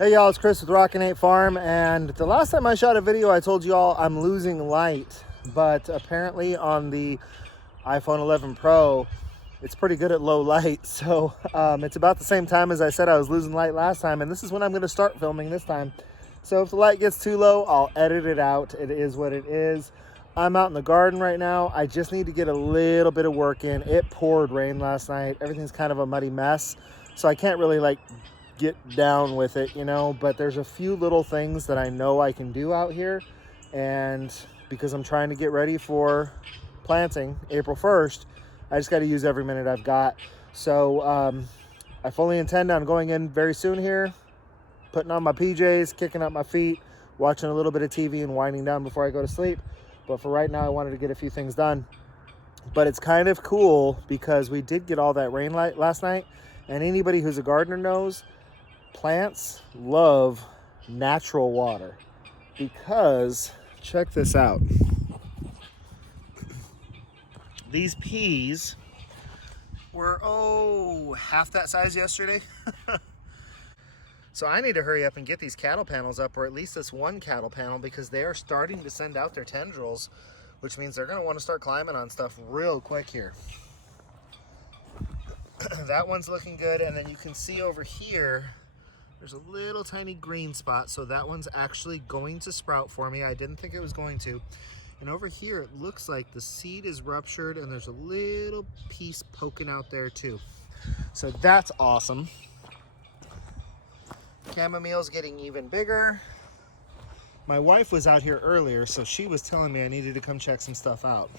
Hey y'all, it's Chris with Rockin Farm, and the last time I shot a video I told you all I'm losing light, but apparently on the iPhone 11 Pro it's pretty good at low light, so it's about the same time as I said I was losing light last time, and this is when I'm going to start filming this time. So if the light gets too low, I'll edit it out. It is what it is. I'm out in the garden right now. I just need to get a little bit of work in. It poured rain last night. Everything's kind of a muddy mess, so I can't really get down with it, you know, but there's a few little things that I know I can do out here, and because I'm trying to get ready for planting April 1st, I just got to use every minute I've got. So I fully intend on going in very soon here, putting on my PJs, kicking up my feet, watching a little bit of TV and winding down before I go to sleep. But for right now, I wanted to get a few things done. But it's kind of cool because we did get all that rain light last night, and anybody who's a gardener knows plants love natural water, because check this out. These peas were half that size yesterday. So I need to hurry up and get these cattle panels up, or at least this one cattle panel, because they are starting to send out their tendrils, which means they're going to want to start climbing on stuff real quick here. That one's looking good, and then you can see over here there's a little tiny green spot, so that one's actually going to sprout for me. I didn't think it was going to. And over here, it looks like the seed is ruptured, and there's a little piece poking out there too. So that's awesome. Chamomile's getting even bigger. My wife was out here earlier, so she was telling me I needed to come check some stuff out.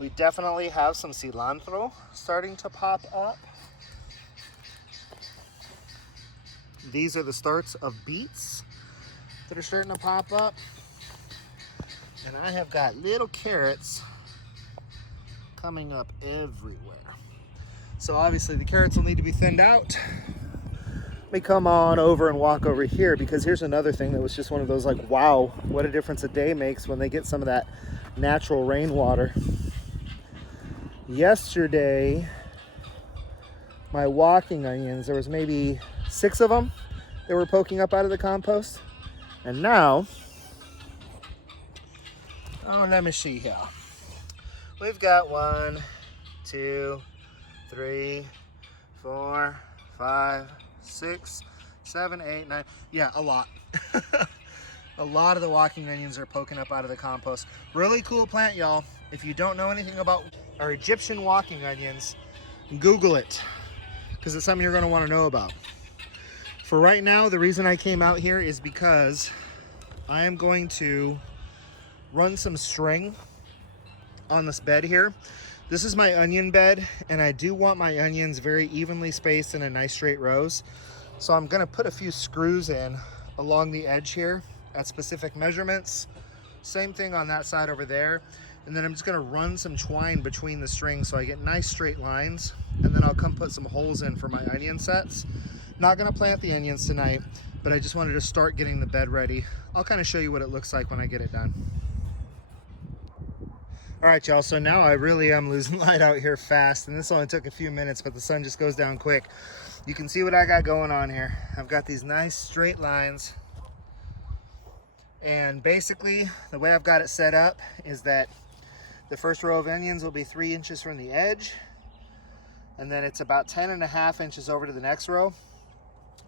We definitely have some cilantro starting to pop up. These are the starts of beets that are starting to pop up. And I have got little carrots coming up everywhere. So obviously the carrots will need to be thinned out. Let me come on over and walk over here, because here's another thing that was just one of those wow, what a difference a day makes when they get some of that natural rainwater. Yesterday, my walking onions, there was maybe 6 of them that were poking up out of the compost. And now, let me see here. We've got 1, 2, 3, 4, 5, 6, 7, 8, 9. Yeah, a lot. A lot of the walking onions are poking up out of the compost. Really cool plant, y'all. If you don't know anything about our Egyptian walking onions, Google it, because it's something you're going to want to know about. For right now, the reason I came out here is because I am going to run some string on this bed here. This is my onion bed, and I do want my onions very evenly spaced in a nice straight rows. So I'm going to put a few screws in along the edge here at specific measurements. Same thing on that side over there. And then I'm just going to run some twine between the strings so I get nice straight lines. And then I'll come put some holes in for my onion sets. Not going to plant the onions tonight, but I just wanted to start getting the bed ready. I'll kind of show you what it looks like when I get it done. All right, y'all, so now I really am losing light out here fast, and this only took a few minutes, but the sun just goes down quick. You can see what I got going on here. I've got these nice straight lines, and basically the way I've got it set up is that the first row of onions will be 3 inches from the edge, and then it's about 10.5 inches over to the next row.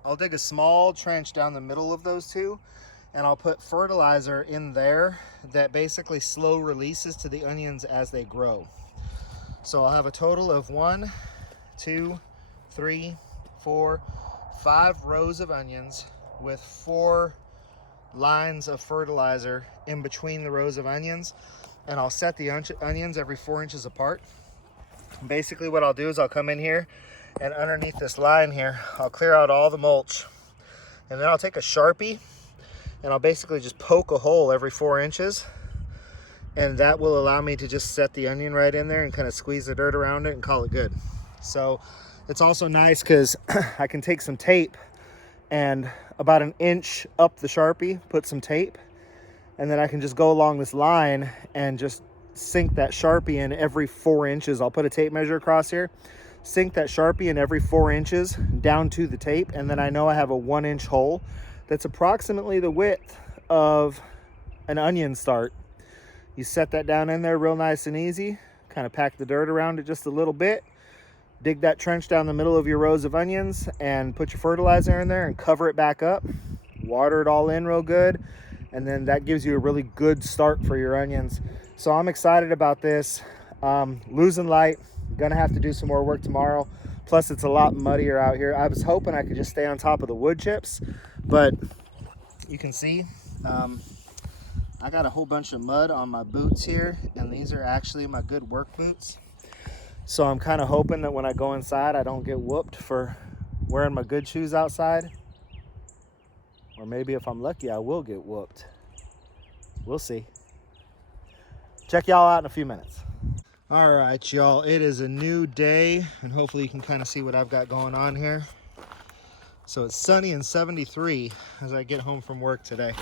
I'll dig a small trench down the middle of those two, and I'll put fertilizer in there that basically slow releases to the onions as they grow. So I'll have a total of 1, 2, 3, 4, 5 rows of onions with 4 lines of fertilizer in between the rows of onions, and I'll set the onions every 4 inches apart. Basically what I'll do is I'll come in here, and underneath this line here, I'll clear out all the mulch, and then I'll take a Sharpie and I'll basically just poke a hole every 4 inches, and that will allow me to just set the onion right in there and kind of squeeze the dirt around it and call it good. So it's also nice because I can take some tape and about 1 inch up the Sharpie, put some tape, and then I can just go along this line and just sink that Sharpie in every 4 inches. I'll put a tape measure across here. sink that Sharpie in every 4 inches down to the tape, and then I know I have a 1-inch hole that's approximately the width of an onion start. You set that down in there real nice and easy, kind of pack the dirt around it just a little bit, dig that trench down the middle of your rows of onions and put your fertilizer in there and cover it back up, water it all in real good, and then that gives you a really good start for your onions. So I'm excited about this. Losing light, gonna have to do some more work tomorrow, plus it's a lot muddier out here. I was hoping I could just stay on top of the wood chips, but you can see I got a whole bunch of mud on my boots here, and these are actually my good work boots. So I'm kind of hoping that when I go inside, I don't get whooped for wearing my good shoes outside. Or maybe if I'm lucky, I will get whooped. We'll see. Check y'all out in a few minutes. All right, y'all, it is a new day, and hopefully you can kind of see what I've got going on here. So it's sunny and 73 as I get home from work today.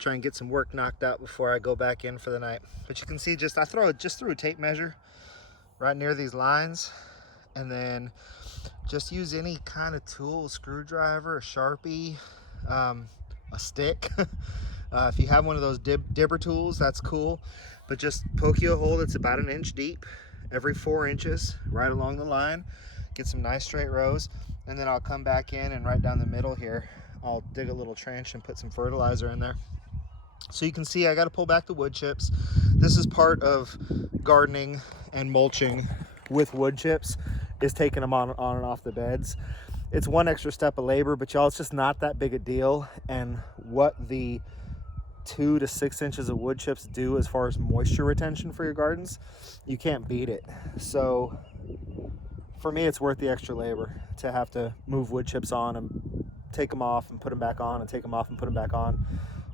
Try and get some work knocked out before I go back in for the night. But you can see I threw a tape measure right near these lines, and then just use any kind of tool, screwdriver, a Sharpie, a stick. If you have one of those dibber tools, that's cool. But just poke you a hole that's about 1 inch deep every 4 inches right along the line. Get some nice straight rows, and then I'll come back in and right down the middle here, I'll dig a little trench and put some fertilizer in there. So you can see I got to pull back the wood chips. This is part of gardening and mulching with wood chips, is taking them on and off the beds. It's one extra step of labor, but y'all, it's just not that big a deal. And what the 2 to 6 inches of wood chips do as far as moisture retention for your gardens, you can't beat it. So for me, it's worth the extra labor to have to move wood chips on and take them off and put them back on and take them off and put them back on.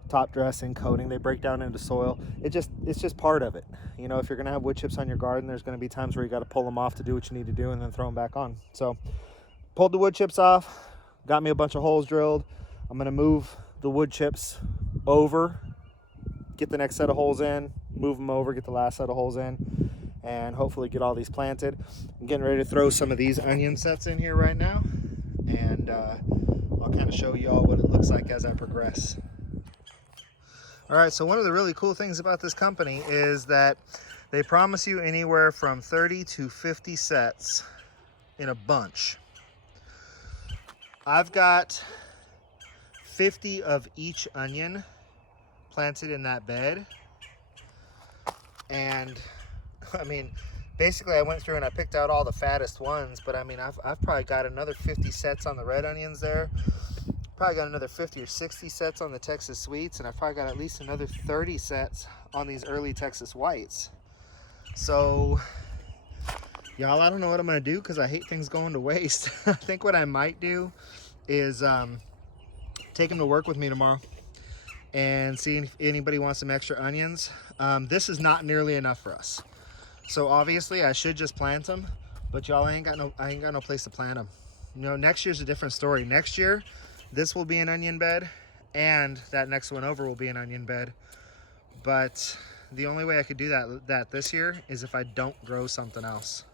Top dressing, coating, they break down into soil. It's just part of it. You know, if you're gonna have wood chips on your garden, there's gonna be times where you got to pull them off to do what you need to do and then throw them back on. So pulled the wood chips off, got me a bunch of holes drilled. I'm gonna move the wood chips over, get the next set of holes in, move them over, get the last set of holes in, and hopefully get all these planted. I'm getting ready to throw some of these onion sets in here right now, and I'll kind of show you all what it looks like as I progress. All right, so one of the really cool things about this company is that they promise you anywhere from 30 to 50 sets in a bunch. I've got 50 of each onion planted in that bed. And I mean, basically I went through and I picked out all the fattest ones, but I mean, I've probably got another 50 sets on the red onions there. Probably got another 50 or 60 sets on the Texas Sweets, and I've probably got at least another 30 sets on these early Texas Whites. So, y'all, I don't know what I'm gonna do because I hate things going to waste. I think what I might do is take them to work with me tomorrow and see if anybody wants some extra onions. This is not nearly enough for us. So obviously I should just plant them, but y'all, I ain't got no place to plant them. You know, next year's a different story. Next year, this will be an onion bed, and that next one over will be an onion bed. But the only way I could do that this year is if I don't grow something else.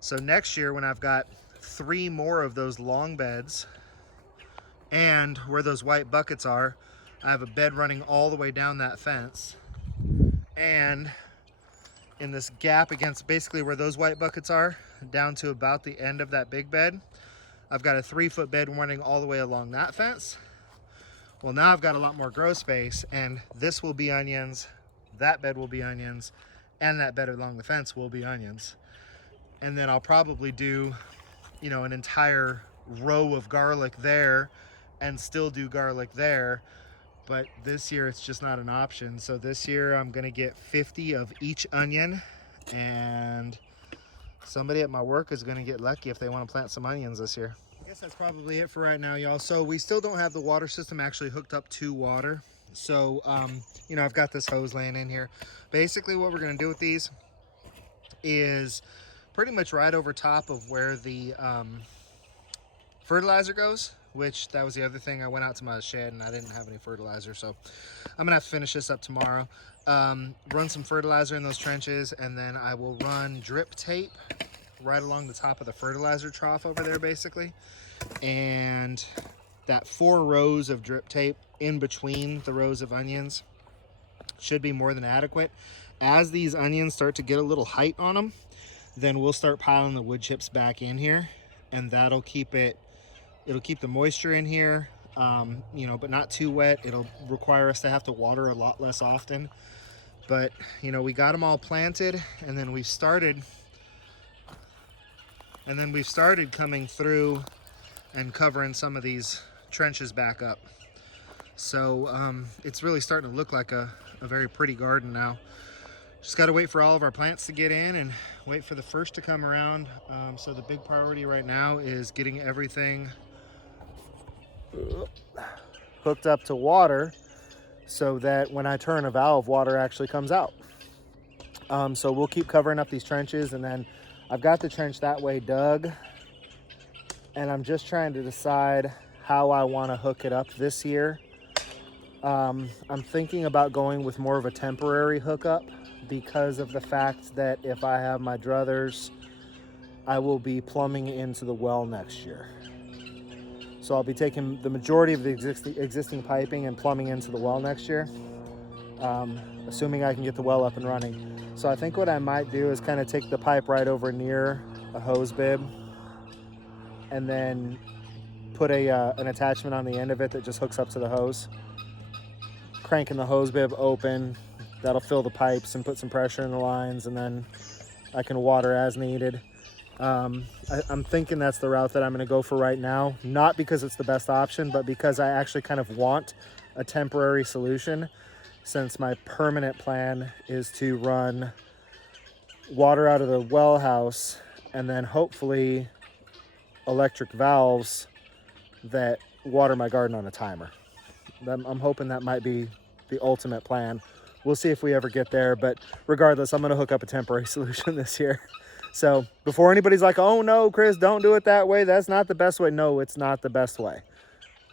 So next year, when I've got 3 more of those long beds, and where those white buckets are, I have a bed running all the way down that fence. And in this gap against basically where those white buckets are, down to about the end of that big bed, I've got a 3-foot bed running all the way along that fence. Well, now I've got a lot more grow space, and this will be onions, that bed will be onions, and that bed along the fence will be onions. And then I'll probably do, you know, an entire row of garlic there and still do garlic there. But this year it's just not an option. So this year I'm gonna get 50 of each onion, and somebody at my work is gonna get lucky if they wanna plant some onions this year. I guess that's probably it for right now, y'all. So we still don't have the water system actually hooked up to water. So, you know, I've got this hose laying in here. Basically what we're gonna do with these is pretty much right over top of where the fertilizer goes, which that was the other thing. I went out to my shed and I didn't have any fertilizer, so I'm gonna have to finish this up tomorrow. Run some fertilizer in those trenches, and then I will run drip tape right along the top of the fertilizer trough over there, basically. And that 4 rows of drip tape in between the rows of onions should be more than adequate. As these onions start to get a little height on them, then we'll start piling the wood chips back in here, and that'll keep it'll keep the moisture in here, you know, but not too wet. It'll require us to have to water a lot less often. But, you know, we got them all planted, and then we've started coming through and covering some of these trenches back up. So it's really starting to look like a very pretty garden now. Just got to wait for all of our plants to get in and wait for the first to come around. So the big priority right now is getting everything hooked up to water so that when I turn a valve, water actually comes out. So we'll keep covering up these trenches, and then I've got the trench that way dug, and I'm just trying to decide how I want to hook it up this year. I'm thinking about going with more of a temporary hookup because of the fact that if I have my druthers, I will be plumbing into the well next year. So I'll be taking the majority of the existing piping and plumbing into the well next year, assuming I can get the well up and running. So I think what I might do is kind of take the pipe right over near a hose bib and then put an attachment on the end of it that just hooks up to the hose. Cranking the hose bib open, that'll fill the pipes and put some pressure in the lines, and then I can water as needed. I'm thinking that's the route that I'm going to go for right now, not because it's the best option, but because I actually kind of want a temporary solution, since my permanent plan is to run water out of the well house and then hopefully electric valves that water my garden on a timer. I'm hoping that might be the ultimate plan. We'll see if we ever get there, but regardless, I'm going to hook up a temporary solution this year. So before anybody's like, oh no, Chris, don't do it that way, that's not the best way. No, it's not the best way.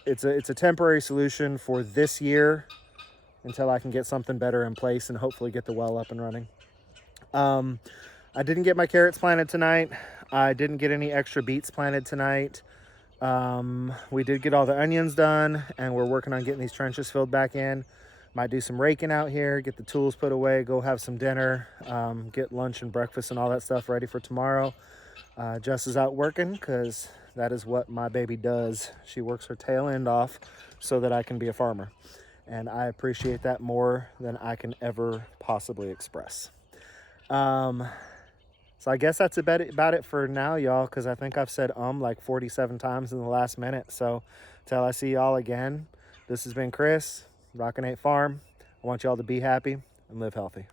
It's a temporary solution for this year until I can get something better in place and hopefully get the well up and running. I didn't get my carrots planted tonight. I didn't get any extra beets planted tonight. We did get all the onions done, and we're working on getting these trenches filled back in. Might do some raking out here, get the tools put away, go have some dinner, get lunch and breakfast and all that stuff ready for tomorrow. Jess is out working because that is what my baby does. She works her tail end off so that I can be a farmer. And I appreciate that more than I can ever possibly express. So I guess that's about it for now, y'all, because I think I've said like 47 times in the last minute. So till I see y'all again, this has been Chris, Rockin Farm. I want y'all to be happy and live healthy.